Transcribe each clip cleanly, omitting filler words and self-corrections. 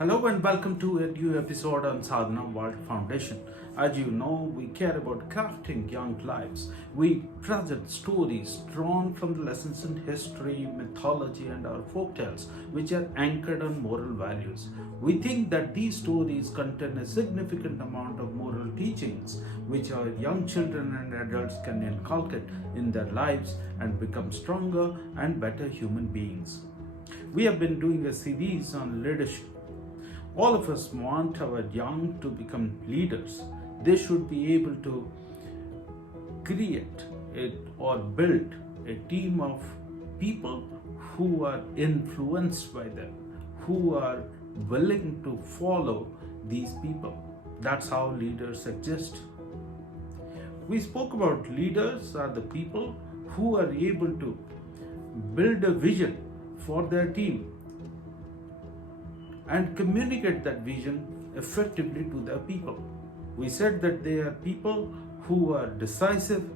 Hello and welcome to a new episode on Sadhana World Foundation. As you know, we care about crafting young lives. We present stories drawn from the lessons in history, mythology, and our folktales, which are anchored on moral values. We think that these stories contain a significant amount of moral teachings, which our young children and adults can inculcate in their lives and become stronger and better human beings. We have been doing a series on leadership. All of us want our young to become leaders. They should be able to create it or build a team of people who are influenced by them, who are willing to follow these people. That's how leaders exist. We spoke about leaders are the people who are able to build a vision for their team and communicate that vision effectively to their people. We said that they are people who are decisive,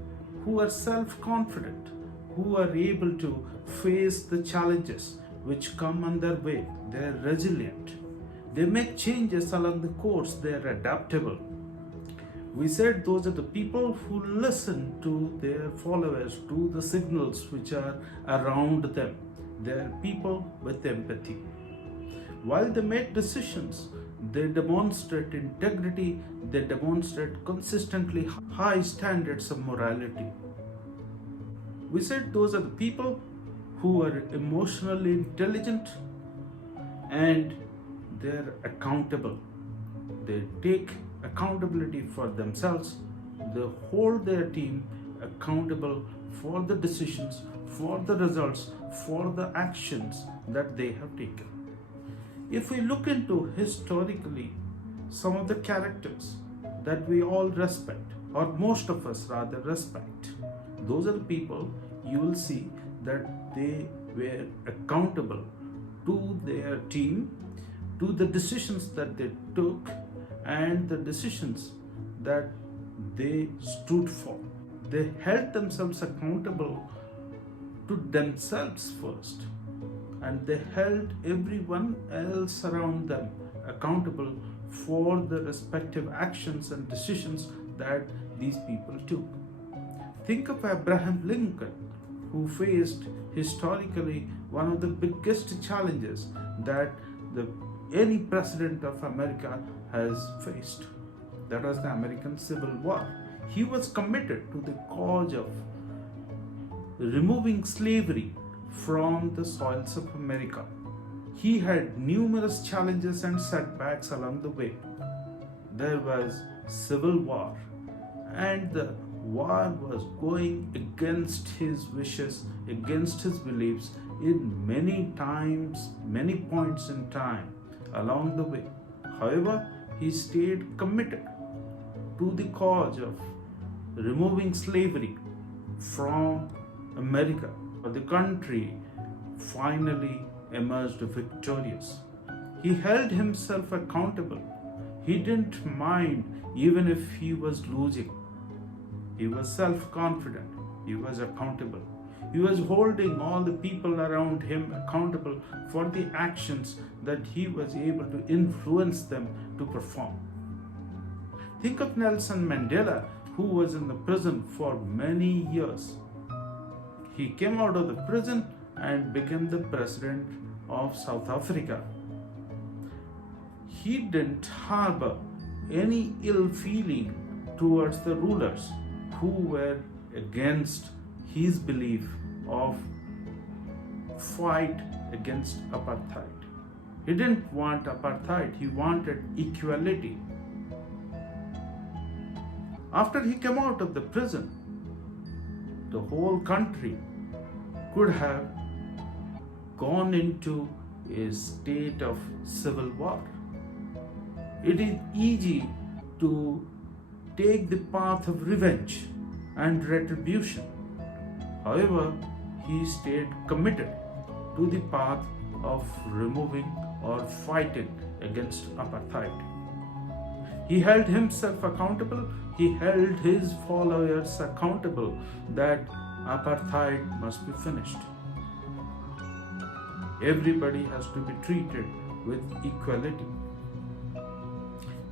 who are self-confident, who are able to face the challenges which come on their way. They are resilient. They make changes along the course. They are adaptable. We said those are the people who listen to their followers, to the signals which are around them. They are people with empathy. While they make decisions, they demonstrate integrity, they demonstrate consistently high standards of morality. We said those are the people who are emotionally intelligent and they're accountable. They take accountability for themselves, they hold their team accountable for the decisions, for the results, for the actions that they have taken. If we look into historically some of the characters that we all respect, or most of us rather respect, those are the people you will see that they were accountable to their team, to the decisions that they took, and the decisions that they stood for. They held themselves accountable to themselves first, and they held everyone else around them accountable for the respective actions and decisions that these people took. Think of Abraham Lincoln, who faced historically one of the biggest challenges that any president of America has faced. That was the American Civil War. He was committed to the cause of removing slavery from the soils of America. He had numerous challenges and setbacks along the way. There was civil war, and the war was going against his wishes, against his beliefs in many times, many points in time along the way. However, he stayed committed to the cause of removing slavery from America. The country finally emerged victorious. He held himself accountable. He didn't mind even if he was losing. He was self-confident. He was accountable. He was holding all the people around him accountable for the actions that he was able to influence them to perform. Think of Nelson Mandela, who was in the prison for many years. He came out of the prison and became the president of South Africa. He didn't harbor any ill feeling towards the rulers who were against his belief of fight against apartheid. He didn't want apartheid, he wanted equality. After he came out of the prison, the whole country could have gone into a state of civil war. It is easy to take the path of revenge and retribution. However, he stayed committed to the path of removing or fighting against apartheid. He held himself accountable. He held his followers accountable that apartheid must be finished. Everybody has to be treated with equality.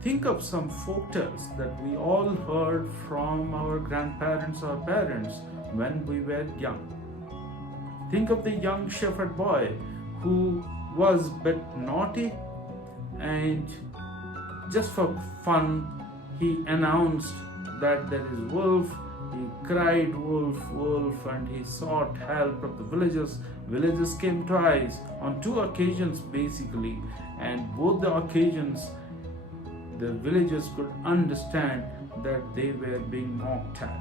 Think of some folk tales that we all heard from our grandparents or parents when we were young. Think of the young shepherd boy who was a bit naughty, and just for fun he announced that there is wolf. He cried wolf, wolf, and he sought help of the villagers. Villagers came twice, on 2 occasions basically, and both the occasions the villagers could understand that they were being mocked at.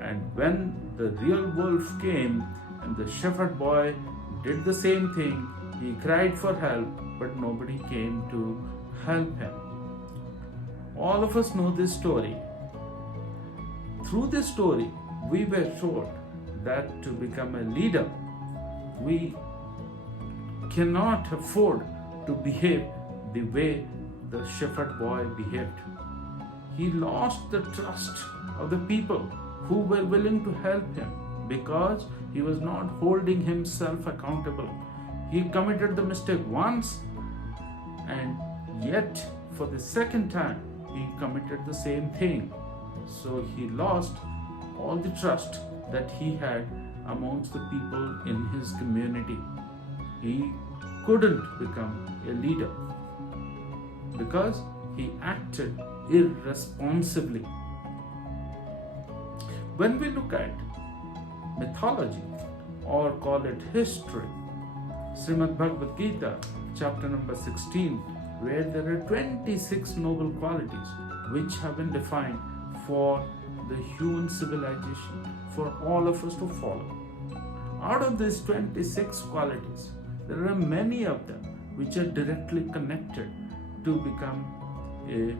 And when the real wolf came and the shepherd boy did the same thing, he cried for help, but nobody came to help him. All of us know this story. Through this story, we were taught that to become a leader, we cannot afford to behave the way the shepherd boy behaved. He lost the trust of the people who were willing to help him because he was not holding himself accountable. He committed the mistake once, and yet for the second time he committed the same thing. So he lost all the trust that he had amongst the people in his community. He couldn't become a leader because he acted irresponsibly. When we look at mythology, or call it history, Srimad Bhagavad Gita, chapter number 16, where there are 26 noble qualities which have been defined for the human civilization, for all of us to follow. Out of these 26 qualities, there are many of them which are directly connected to become a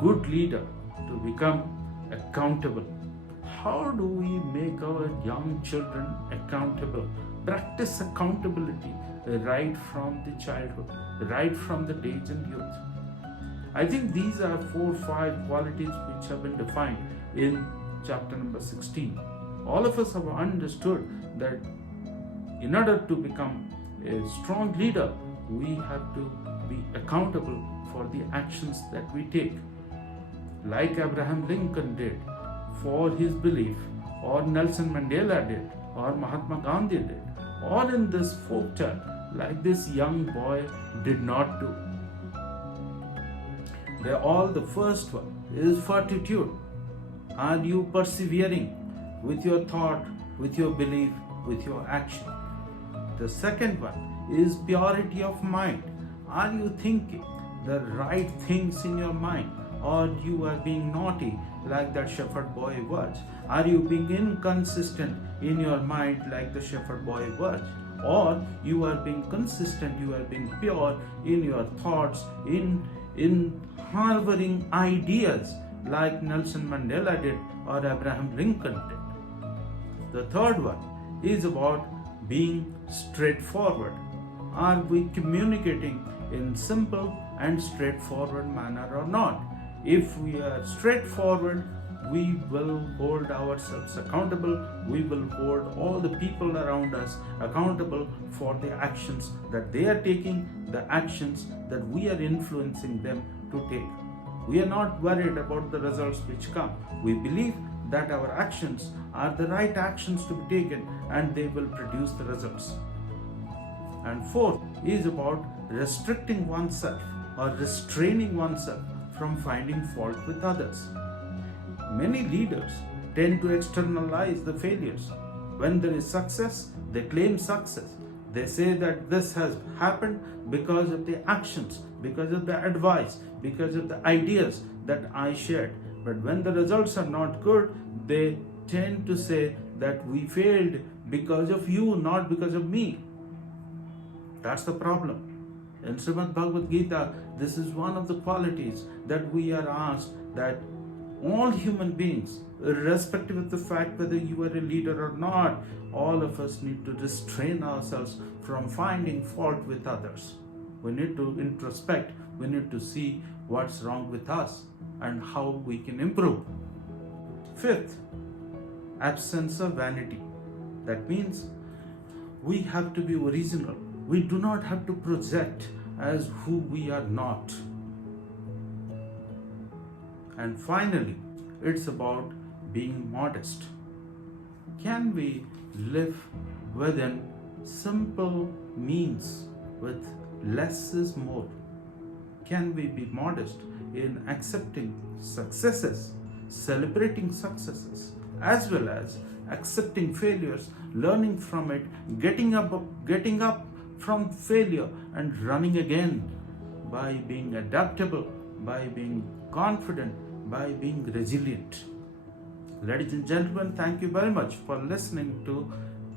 good leader, to become accountable. How do we make our young children accountable? Practice accountability right from the childhood, right from the age and youth. I think these are 4 or 5 qualities which have been defined in chapter number 16. All of us have understood that in order to become a strong leader, we have to be accountable for the actions that we take. Like Abraham Lincoln did for his belief, or Nelson Mandela did, or Mahatma Gandhi did, or in this folk tale, like this young boy did not do. The first one is fortitude. Are you persevering with your thought, with your belief, with your action? The second one is purity of mind. Are you thinking the right things in your mind, or you are being naughty like that shepherd boy was? Are you being inconsistent in your mind like the shepherd boy was? Or you are being consistent, you are being pure in your thoughts, in harboring ideas like Nelson Mandela did or Abraham Lincoln did. The third one is about being straightforward. Are we communicating in simple and straightforward manner or not? If we are straightforward, we will hold ourselves accountable. We will hold all the people around us accountable for the actions that they are taking, the actions that we are influencing them to take. We are not worried about the results which come. We believe that our actions are the right actions to be taken and they will produce the results. And fourth is about restricting oneself or restraining oneself from finding fault with others. Many leaders tend to externalize the failures. When there is success, they claim success. They say that this has happened because of the actions, because of the advice, because of the ideas that I shared. But when the results are not good, they tend to say that we failed because of you, not because of me. That's the problem. In Srimad Bhagavad Gita, this is one of the qualities that we are asked, that all human beings, irrespective of the fact whether you are a leader or not, all of us need to restrain ourselves from finding fault with others. We need to introspect. We need to see what's wrong with us and how we can improve. Fifth, absence of vanity. That means we have to be original. We do not have to project as who we are not. And finally, it's about being modest. Can we live within simple means with less is more? Can we be modest in accepting successes, celebrating successes, as well as accepting failures, learning from it, getting up from failure and running again, by being adaptable, by being confident, by being resilient. Ladies and gentlemen, thank you very much for listening to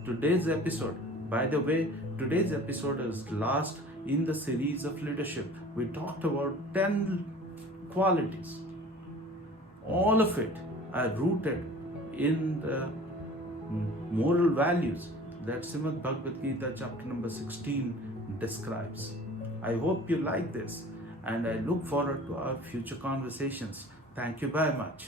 today's episode. By the way, today's episode is last in the series of leadership. We talked about 10 qualities. All of it are rooted in the moral values that Srimad Bhagavad Gita chapter number 16 describes. I hope you like this, and I look forward to our future conversations. Thank you very much.